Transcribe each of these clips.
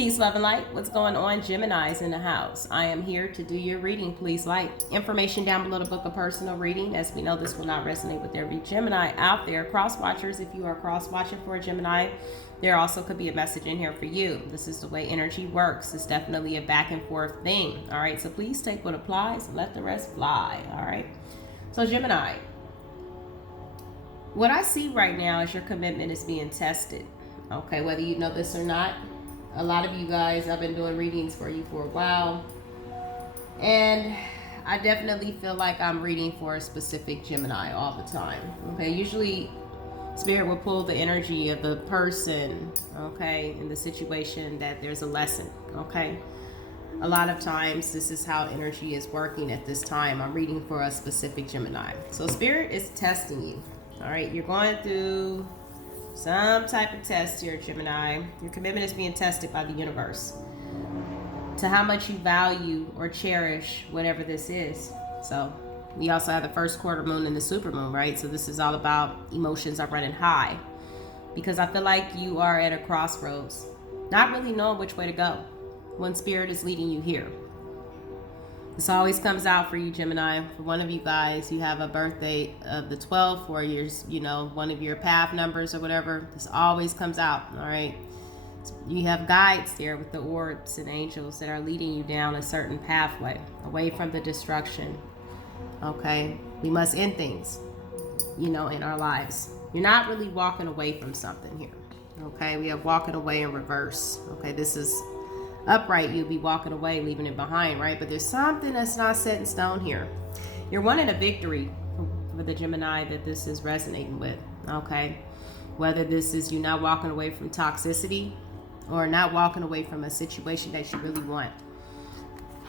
Peace, love, and light. What's going on, Geminis in the house? I am here to do your reading. Please like. Information down below to book a personal reading. As we know, this will not resonate with every Gemini out there. Cross watchers, if you are cross watching for a Gemini, there also could be a message in here for you. This is the way energy works. It's definitely a back and forth thing. All right, so please take what applies and let the rest fly. All right, so Gemini, what I see right now is your commitment is being tested. Okay, whether you know this or not, a lot of you guys, I've been doing readings for you for a while, and I definitely feel like I'm reading for a specific Gemini all the time. Okay, usually Spirit will pull the energy of the person, okay, in the situation that there's a lesson, okay. A lot of times this is how energy is working at this time. I'm reading for a specific Gemini. So Spirit is testing you. All right, you're going through some type of test here, Gemini. Your commitment is being tested by the universe to how much you value or cherish whatever this is. So we also have the first quarter moon and the super moon, right? So this is all about emotions are running high, because I feel like you are at a crossroads, not really knowing which way to go when Spirit is leading you here. This always comes out for you, Gemini. For one of you guys, you have a birthday of the 12th, or one of your path numbers or whatever. This always comes out, all right? You have guides there with the orbs and angels that are leading you down a certain pathway, away from the destruction, okay? We must end things, in our lives. You're not really walking away from something here, okay? We have walking away in reverse, okay? This is upright, you'll be walking away, leaving it behind, right? But there's something that's not set in stone here. You're wanting a victory for the Gemini that this is resonating with, okay? Whether this is you not walking away from toxicity or not walking away from a situation that you really want.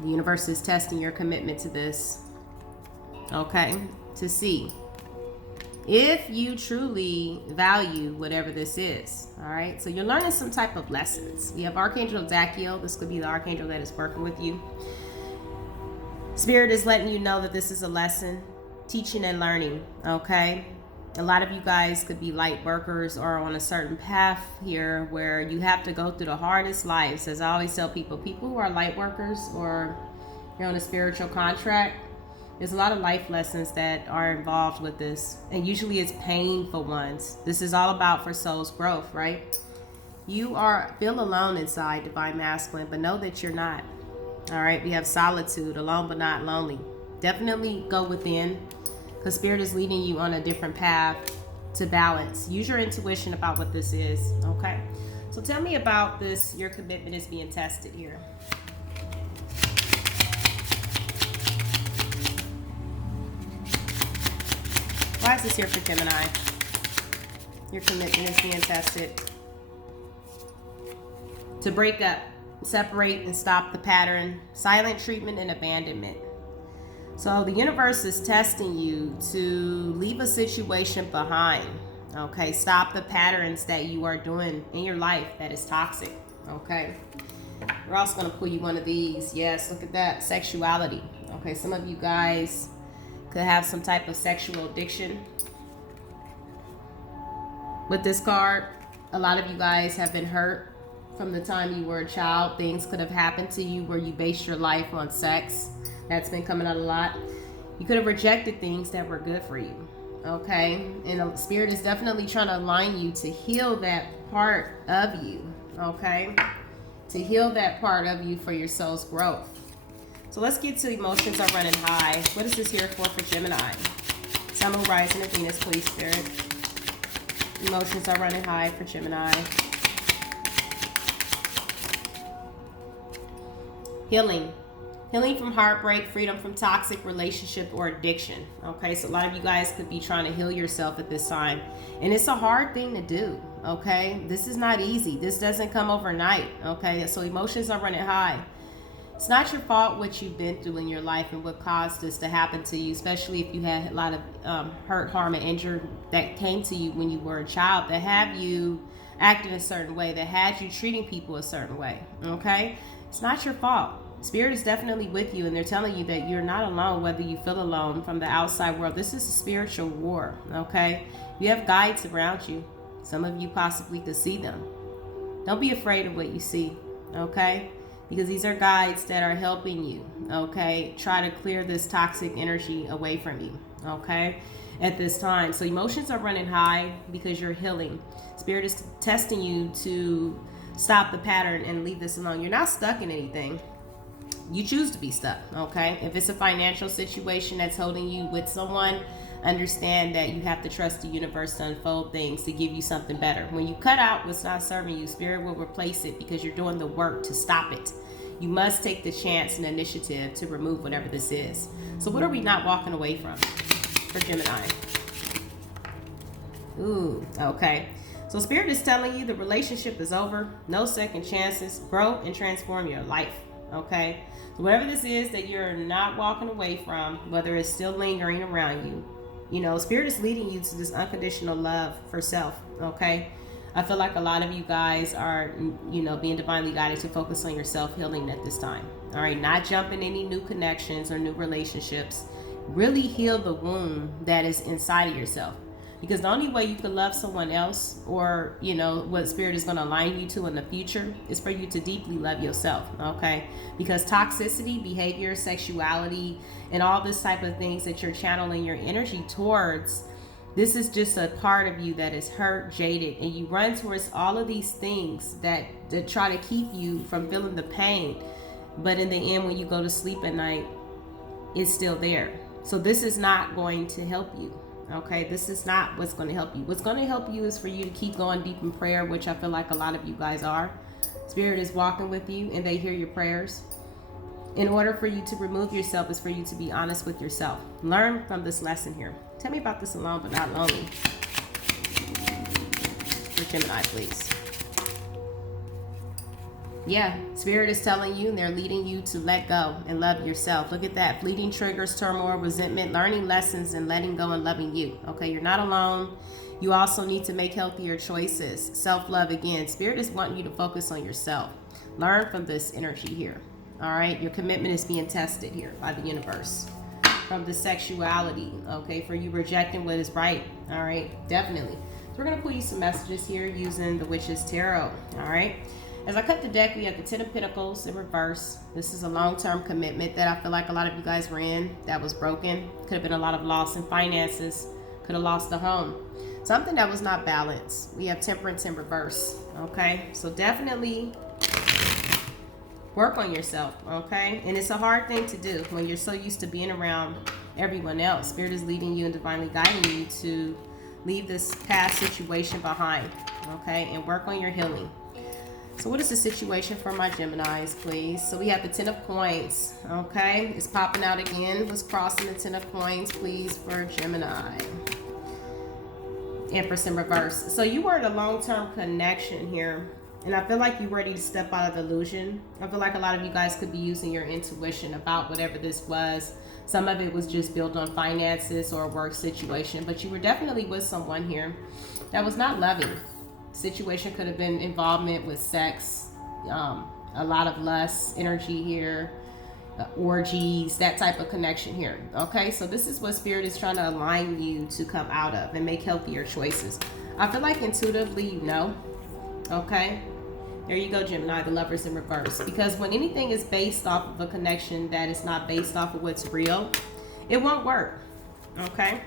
The universe is testing your commitment to this, okay? To see if you truly value whatever this is, all right? So you're learning some type of lessons. We have Archangel Zachiel. This could be the Archangel that is working with you. Spirit is letting you know that this is a lesson, teaching and learning, okay? A lot of you guys could be light workers or on a certain path here where you have to go through the hardest lives. As I always tell people who are light workers or you're on a spiritual contract, there's a lot of life lessons that are involved with this, and usually it's painful ones. This is all about for soul's growth, right? You feel alone inside, Divine Masculine, but know that you're not. All right, we have solitude, alone but not lonely. Definitely go within, because Spirit is leading you on a different path to balance. Use your intuition about what this is, okay? So tell me about this. Your commitment is being tested here. Why is this here for Gemini? Your commitment is being tested. To break up, separate, and stop the pattern, silent treatment, and abandonment. So the universe is testing you to leave a situation behind. Okay, stop the patterns that you are doing in your life that is toxic. Okay, we're also going to pull you one of these. Yes, look at that, sexuality. Okay, some of you guys could have some type of sexual addiction with this card. A lot of you guys have been hurt from the time you were a child. Things could have happened to you where you based your life on sex. That's been coming out a lot. You could have rejected things that were good for you, okay? And the Spirit is definitely trying to align you to heal that part of you, okay? To heal that part of you for your soul's growth. So let's get to emotions are running high. What is this here for Gemini? Sun, Moon, Rising, and Venus, please, Spirit. Emotions are running high for Gemini. Healing. Healing from heartbreak, freedom from toxic relationship or addiction. Okay, so a lot of you guys could be trying to heal yourself at this time. And it's a hard thing to do, okay? This is not easy. This doesn't come overnight, okay? So emotions are running high. It's not your fault what you've been through in your life and what caused this to happen to you, especially if you had a lot of hurt, harm, and injury that came to you when you were a child, that have you acting a certain way, that had you treating people a certain way, okay? It's not your fault. Spirit is definitely with you, and they're telling you that you're not alone, whether you feel alone from the outside world. This is a spiritual war, okay? You have guides around you. Some of you possibly could see them. Don't be afraid of what you see, okay? Because these are guides that are helping you, okay? Try to clear this toxic energy away from you, okay? At this time. So emotions are running high because you're healing. Spirit is testing you to stop the pattern and leave this alone. You're not stuck in anything. You choose to be stuck, okay? If it's a financial situation that's holding you with someone, understand that you have to trust the universe to unfold things to give you something better. When you cut out what's not serving you, Spirit will replace it because you're doing the work to stop it. You must take the chance and initiative to remove whatever this is. So what are we not walking away from for Gemini? Ooh, okay. So Spirit is telling you the relationship is over. No second chances. Grow and transform your life, okay? So whatever this is that you're not walking away from, whether it's still lingering around you, you know, Spirit is leading you to this unconditional love for self, okay? I feel like a lot of you guys are, you know, being divinely guided to focus on your self-healing at this time, all right? Not jump in any new connections or new relationships. Really heal the wound that is inside of yourself. Because the only way you can love someone else, or, you know, what Spirit is going to align you to in the future, is for you to deeply love yourself, okay? Because toxicity, behavior, sexuality, and all this type of things that you're channeling your energy towards, this is just a part of you that is hurt, jaded, and you run towards all of these things that try to keep you from feeling the pain. But in the end, when you go to sleep at night, it's still there. So this is not going to help you. Okay, this is not what's going to help you. What's going to help you is for you to keep going deep in prayer, which I feel like a lot of you guys are. Spirit is walking with you and they hear your prayers. In order for you to remove yourself is for you to be honest with yourself. Learn from this lesson here. Tell me about this alone but not lonely. For Gemini, please. Yeah, Spirit is telling you and they're leading you to let go and love yourself. Look at that. Fleeting triggers, turmoil, resentment, learning lessons, and letting go and loving you. Okay, you're not alone. You also need to make healthier choices. Self-love again. Spirit is wanting you to focus on yourself. Learn from this energy here. All right, your commitment is being tested here by the universe. From the sexuality, okay, for you rejecting what is right. All right, definitely. So we're going to pull you some messages here using the Witch's Tarot. All right. As I cut the deck, we have the Ten of Pentacles in reverse. This is a long-term commitment that I feel like a lot of you guys were in that was broken. Could have been a lot of loss in finances. Could have lost a home. Something that was not balanced. We have Temperance in reverse. Okay, so definitely work on yourself. Okay, and it's a hard thing to do when you're so used to being around everyone else. Spirit is leading you and divinely guiding you to leave this past situation behind. Okay, and work on your healing. So what is the situation for my Geminis, please? So we have the Ten of Coins, okay? It's popping out again. What's crossing the Ten of Coins, please, for Gemini? Empress in reverse. So you were in a long-term connection here, and I feel like you're ready to step out of the illusion. I feel like a lot of you guys could be using your intuition about whatever this was. Some of it was just built on finances or a work situation, but you were definitely with someone here that was not loving. Situation could have been involvement with sex, a lot of lust energy here, orgies, that type of connection here. Okay, so this is what Spirit is trying to align you to come out of and make healthier choices. I feel like intuitively you know. Okay, there you go, Gemini, the Lovers in reverse. Because when anything is based off of a connection that is not based off of what's real, it won't work. Okay,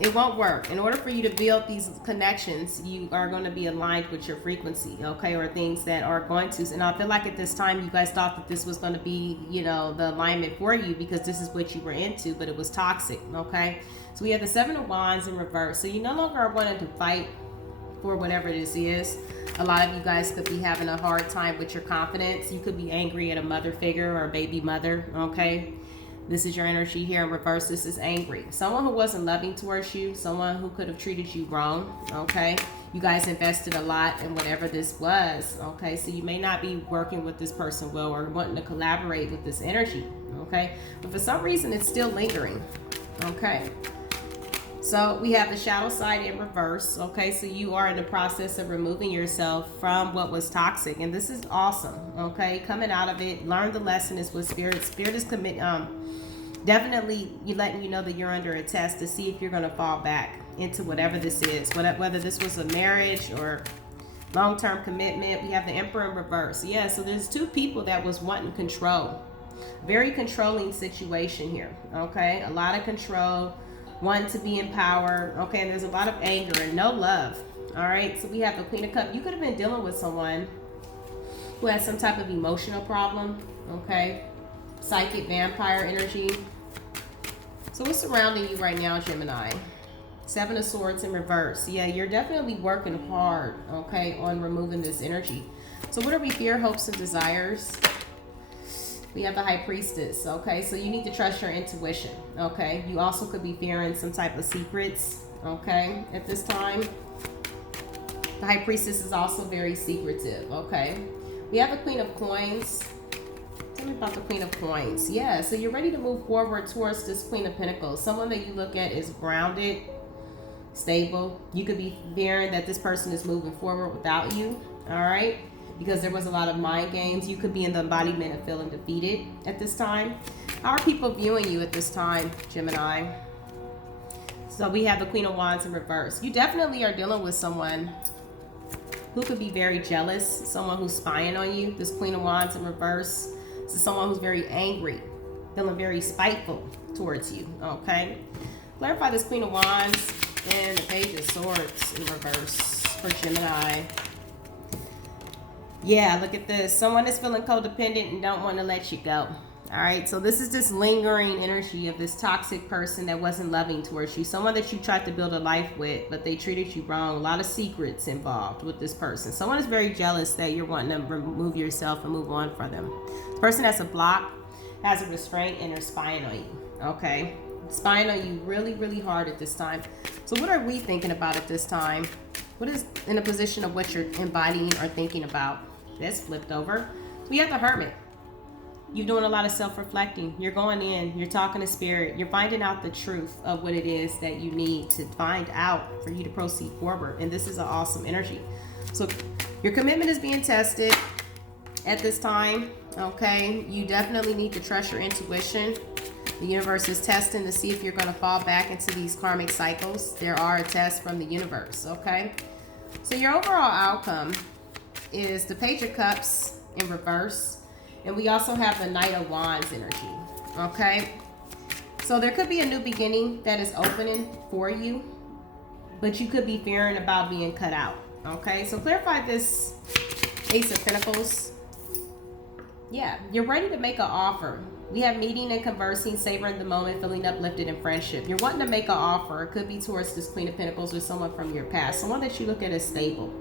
it won't work. In order for you to build these connections, you are going to be aligned with your frequency, okay, or things that are going to. And I feel like at this time you guys thought that this was going to be, you know, the alignment for you because this is what you were into, but it was toxic, okay? So we have the Seven of Wands in reverse. So you no longer are wanting to fight for whatever this is. A lot of you guys could be having a hard time with your confidence. You could be angry at a mother figure or a baby mother, okay? This is your energy here in reverse. This is angry. Someone who wasn't loving towards you. Someone who could have treated you wrong. Okay. You guys invested a lot in whatever this was. Okay. So you may not be working with this person well or wanting to collaborate with this energy. Okay. But for some reason, it's still lingering. Okay. So we have the shadow side in reverse. Okay. So you are in the process of removing yourself from what was toxic. And this is awesome. Okay. Coming out of it. Learn the lesson is what Spirit is definitely letting you know that you're under a test to see if you're going to fall back into whatever this is, whether this was a marriage or long-term commitment. We have the Emperor in reverse. Yeah, so there's two people that was wanting control. Very controlling situation here, okay? A lot of control, wanting to be in power, okay? And there's a lot of anger and no love, all right? So we have the Queen of Cups. You could have been dealing with someone who has some type of emotional problem, okay? Psychic vampire energy. So what's surrounding you right now, Gemini? Seven of Swords in reverse. Yeah, you're definitely working hard, okay, on removing this energy. So what are we? Fear, hopes, and desires. We have the High Priestess, okay? So you need to trust your intuition, okay? You also could be fearing some type of secrets, okay, at this time. The High Priestess is also very secretive, okay? We have the Queen of Coins. Tell me about the Queen of Coins. Yeah, so you're ready to move forward towards this Queen of Pentacles. Someone that you look at is grounded, stable. You could be fearing that this person is moving forward without you, all right? Because there was a lot of mind games. You could be in the embodiment of feeling defeated at this time. How are people viewing you at this time, Gemini? So we have the Queen of Wands in reverse. You definitely are dealing with someone who could be very jealous, someone who's spying on you. This Queen of Wands in reverse. This is someone who's very angry, feeling very spiteful towards you, okay? Clarify this Queen of Wands and the Page of Swords in reverse for Gemini. Yeah, look at this. Someone is feeling codependent and don't want to let you go. All right, so this is this lingering energy of this toxic person that wasn't loving towards you. Someone that you tried to build a life with, but they treated you wrong. A lot of secrets involved with this person. Someone is very jealous that you're wanting to remove yourself and move on from them. The person has a block, has a restraint, and they're spying on you, okay? Spying on you really, really hard at this time. So what are we thinking about at this time? What is in the position of what you're embodying or thinking about? That's flipped over. We have the Hermit. You're doing a lot of self-reflecting. You're going in, you're talking to spirit, you're finding out the truth of what it is that you need to find out for you to proceed forward. And this is an awesome energy. So your commitment is being tested at this time, okay? You definitely need to trust your intuition. The universe is testing to see if you're going to fall back into these karmic cycles. There are a test from the universe, okay? So your overall outcome is the Page of Cups in reverse, and we also have the Knight of Wands energy, okay? So there could be a new beginning that is opening for you, but you could be fearing about being cut out, okay? So clarify this Ace of Pentacles. Yeah, you're ready to make an offer. We have meeting and conversing, savoring the moment, feeling uplifted in friendship. You're wanting to make an offer. It could be towards this Queen of Pentacles or someone from your past, someone that you look at as stable,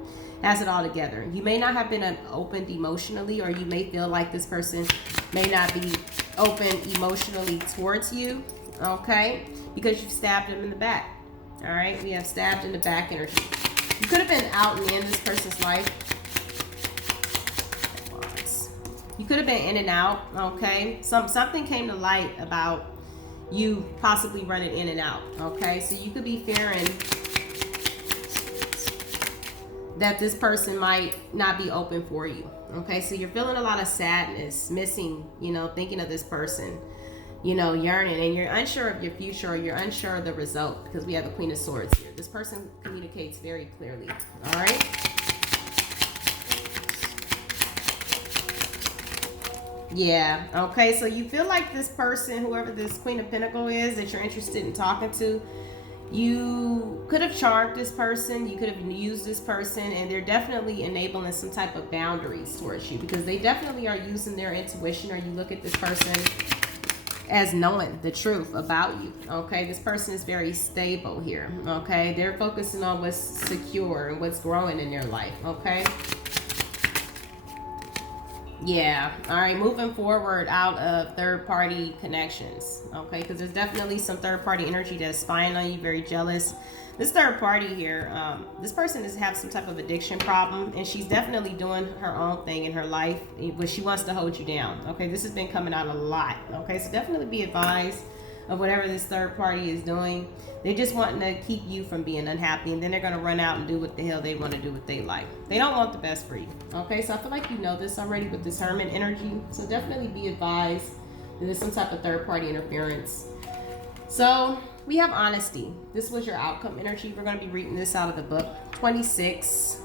has it all together. You may not have been opened emotionally, or you may feel like this person may not be open emotionally towards you, okay? Because you've stabbed them in the back, all right? We have stabbed in the back energy. You could have been out and in this person's life. You could have been in and out, okay? Something came to light about you possibly running in and out, okay? So you could be fearing that this person might not be open for you, okay? So you're feeling a lot of sadness, missing, you know, thinking of this person, you know, yearning, and you're unsure of your future, or you're unsure of the result, because we have the Queen of Swords here. This person communicates very clearly, all right? Yeah, okay, so you feel like this person, whoever this Queen of Pentacles is that you're interested in talking to, you could have charmed this person, you could have used this person, and they're definitely enabling some type of boundaries towards you, because they definitely are using their intuition, or you look at this person as knowing the truth about you, okay? This person is very stable here, okay? They're focusing on what's secure and what's growing in their life, okay? Yeah, all right, moving forward out of third-party connections, okay? Because there's definitely some third-party energy that's spying on you, very jealous. This third party here, this person is have some type of addiction problem, and she's definitely doing her own thing in her life, but she wants to hold you down, okay? This has been coming out a lot, okay? So definitely be advised of whatever this third party is doing. They're just wanting to keep you from being unhappy, and then they're going to run out and do what the hell they want to do with their life. They don't want the best for you, okay? So I feel like you know this already with this Hermit energy, so definitely be advised that there's some type of third party interference. So we have honesty. This was your outcome energy. We're going to be reading this out of the book 26.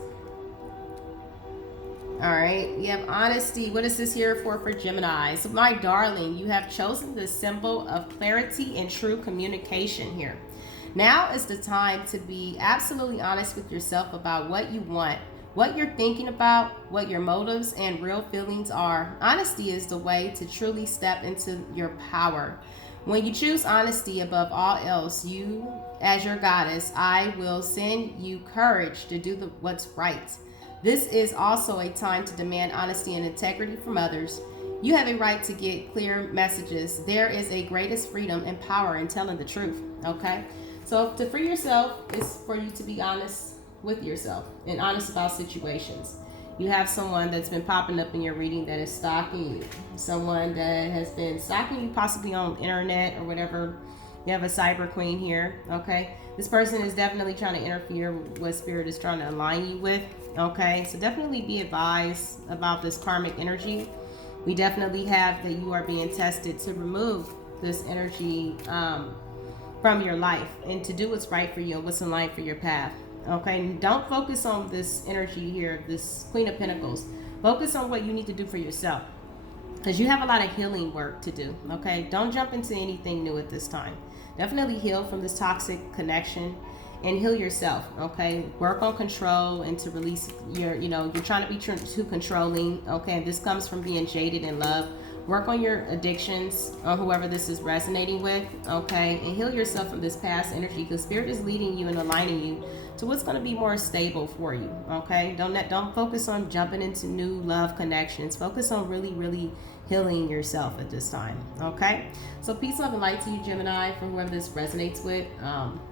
All right, we have honesty. What is this here for Gemini? So my darling, you have chosen the symbol of clarity and true communication here. Now is the time to be absolutely honest with yourself about what you want, what you're thinking about, what your motives and real feelings are. Honesty is the way to truly step into your power. When you choose honesty above all else, you, as your goddess, I will send you courage to do what's right. This is also a time to demand honesty and integrity from others. You have a right to get clear messages. There is a greatest freedom and power in telling the truth. Okay? So to free yourself is for you to be honest with yourself and honest about situations. You have someone that's been popping up in your reading that is stalking you. Someone that has been stalking you possibly on the internet or whatever. You have a cyber queen here. Okay? This person is definitely trying to interfere with what spirit is trying to align you with. Okay, so definitely be advised about this karmic energy. We definitely have that you are being tested to remove this energy from your life and to do what's right for you and what's in line for your path. Okay, and don't focus on this energy here, this Queen of Pentacles. Focus on what you need to do for yourself because you have a lot of healing work to do. Okay, don't jump into anything new at this time. Definitely heal from this toxic connection and heal yourself. Okay, work on control and to release your, you're trying to be too controlling. Okay, this comes from being jaded in love. Work on your addictions or whoever this is resonating with. Okay, and heal yourself from this past energy because spirit is leading you and aligning you to what's going to be more stable for you. Okay, don't focus on jumping into new love connections. Focus on really healing yourself at this time. Okay, so peace, love, and light to you, Gemini, for whoever this resonates with.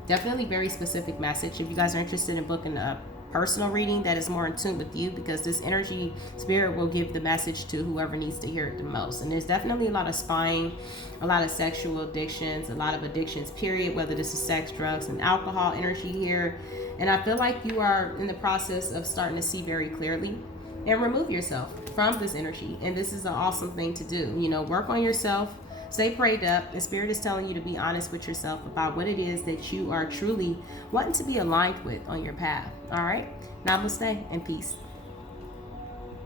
Definitely very specific message. If you guys are interested in booking a personal reading that is more in tune with you, because this energy spirit will give the message to whoever needs to hear it the most. And there's definitely a lot of spying, a lot of sexual addictions, a lot of addictions period, whether this is sex, drugs, and alcohol energy here. And I feel like you are in the process of starting to see very clearly and remove yourself from this energy. And this is an awesome thing to do. Work on yourself, stay prayed up. The spirit is telling you to be honest with yourself about what it is that you are truly wanting to be aligned with on your path. All right, namaste and peace.